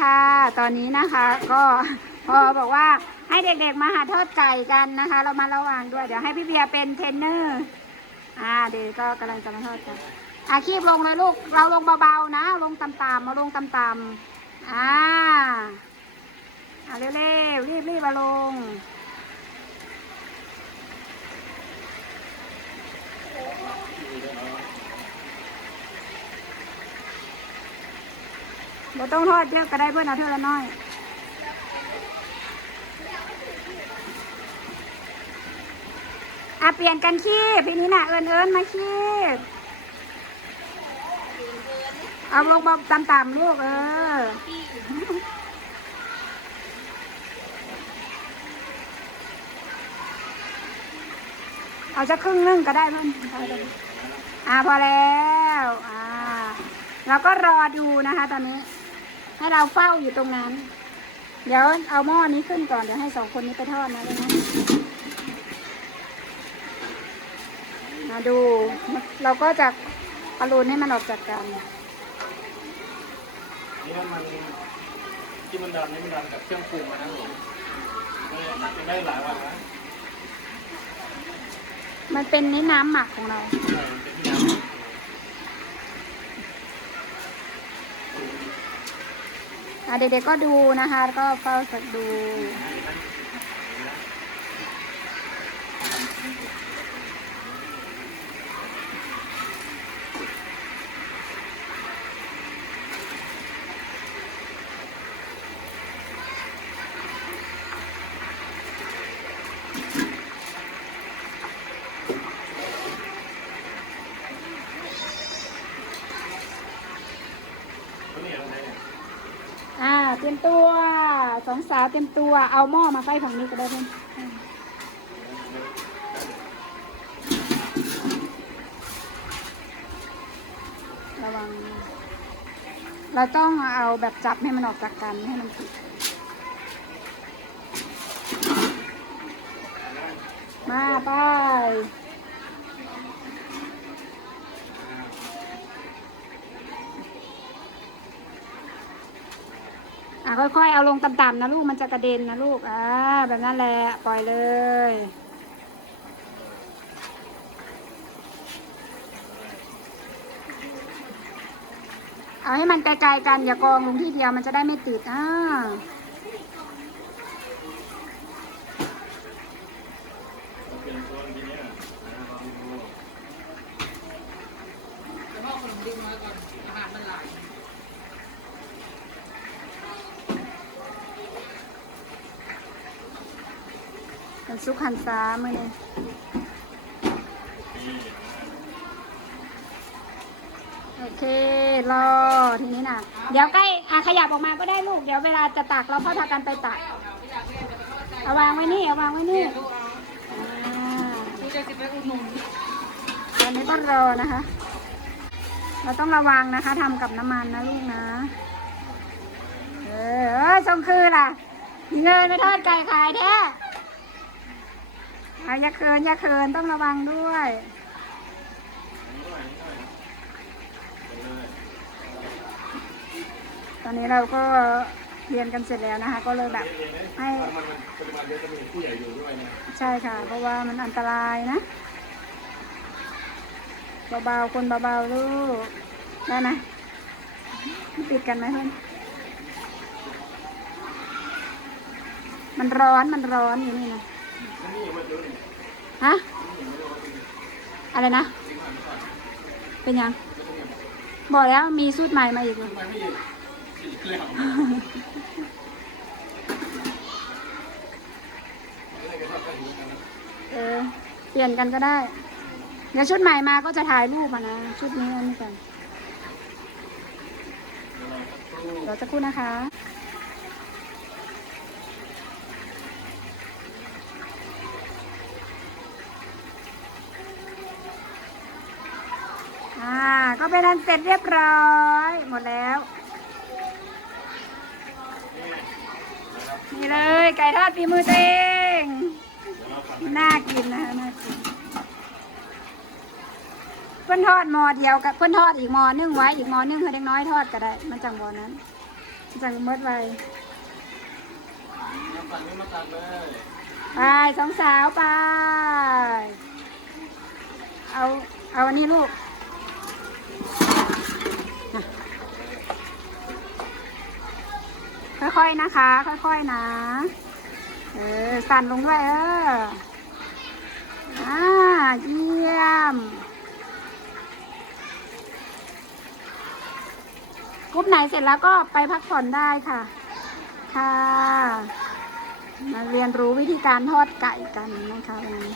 ค่ะ ตอนนี้นะคะ ก็พอบอกว่าให้เด็กๆมาหาทอดไก่กันนะคะ เรามาระวังด้วย เดี๋ยวให้พี่เบียร์เป็นเทรนเนอร์ อ่าเด็กก็กำลังจะมาทอดกันอาคีบลงเลยลูก เราลงเบาๆนะ ลงต่ำๆมาลงต่ำๆอ่าอ่าเร็วๆรีบๆมาลง เราต้องทอดเยอะก็ได้เพื่อนเอาเท่าละน้อยอะเปลี่ยนกันคีบพี่นี้น่ะเอิญเอิญมาคีบเอาลงมาต่ำๆลูกเออเอาจะครึ่งนึงก็ได้เพื่อนอ่าพอแล้ว อ่า เราก็รอดูนะคะตอนนี้ ให้เราเฝ้าอยู่ตรงนั้น เดี๋ยวเอาหม้อนี้ขึ้นก่อน เดี๋ยวให้สองคนนี้ไปทอดนะเลยนะมาดู เราก็จะปรุนให้มันออกจากกันนี่ถ้ามันที่มันดำนี่มันดำกับเครื่องปรุงมานะผมมันจะได้หลายวันนะมันเป็นในน้ำหมักของเรา ใช่มันเป็นที่น้ำ อะเด็กๆก็ดูนะคะก็เฝ้าสักดูเขาเนี่ย อ่า เตรียมตัวสองสาวเตรียมตัว เอาหม้อมาใกล้ฝั่งนี้ก็ได้เพื่อนระวัง เราต้องเอาแบบจับให้มันออกจากกันไม่ให้มันติดมาไป อะค่อยๆเอาลงต่ำๆนะลูกมันจะกระเด็นนะลูกอ่าแบบนั้นแหละปล่อยเลย เอาให้มันไกลๆกันอย่ากองลงที่เดียวมันจะได้ไม่ติดอ่าเป็นตัวทีเนี้ยลองดู จะพ่อขนมดิบน้อยก่อนอาหารมันหลาย เป็นซุกหันซ้ามือนี่โอเค รอ ทีนี้นะเดี๋ยวใกล้อะขยับออกมาก็ได้ลูก เดี๋ยวเวลาจะตักเราเข้าทากันไปตัก เอาวางไว้นี่ เอาวางไว้นี่อ่าตอนนี้ก็รอนะคะ เราต้องระวังนะคะทำกับน้ำมันนะลูกนะ เออเออชงคือล่ะ เงินไปทอดไก่ขายแท้ อะอย่าเคินอย่าเคินต้องระวังด้วยตอนนี้เราก็เรียนกันเสร็จแล้วนะคะ ก็เลยแบบให้มันมันปริมาณเยอะจะมีผู้ใหญ่อยู่ด้วยเนี่ยใช่ค่ะ เพราะว่ามันอันตรายนะเบาๆคนเบาๆลูกได้ไหมปิดกันไหมเพื่อนมันร้อนมันร้อนอยู่นี่นะ ฮะ อะไรนะ เป็นยัง บอกแล้วมีสูตรใหม่มาอีกเลยทำไมไม่หยุดแล้วเออ เปลี่ยนกันก็ได้ เดี๋ยวชุดใหม่มาก็จะถ่ายรูปอะนะ ชุดนี้อันนี้กันเดี๋ยวจะพูดนะคะ อ่า ก็เป็นอันเสร็จเรียบร้อย หมดแล้ว นี่เลย ไก่ทอดฝีมือตัวเอง น่ากินนะน่ากิน เพื่อนทอดหมอเดียวกับเพื่อนทอดอีกหมอนึ่งไว้อีกหมอนึ่งให้เด็กน้อยทอดก็ได้ มันจังหมอนั้นสั่งมดไว้น้ำปั่นนี่มาตัดเลยไปสองสาวไป เอา เอาอันนี้ลูก ค่อยๆนะคะ ค่อยๆนะ เออ สั่นลงด้วยเอออ่าเยี่ยมกรุ๊ปไหนเสร็จแล้วก็ไปพักผ่อนได้ค่ะ ค่ะ มาเรียนรู้วิธีการทอดไก่กันนะคะวันนี้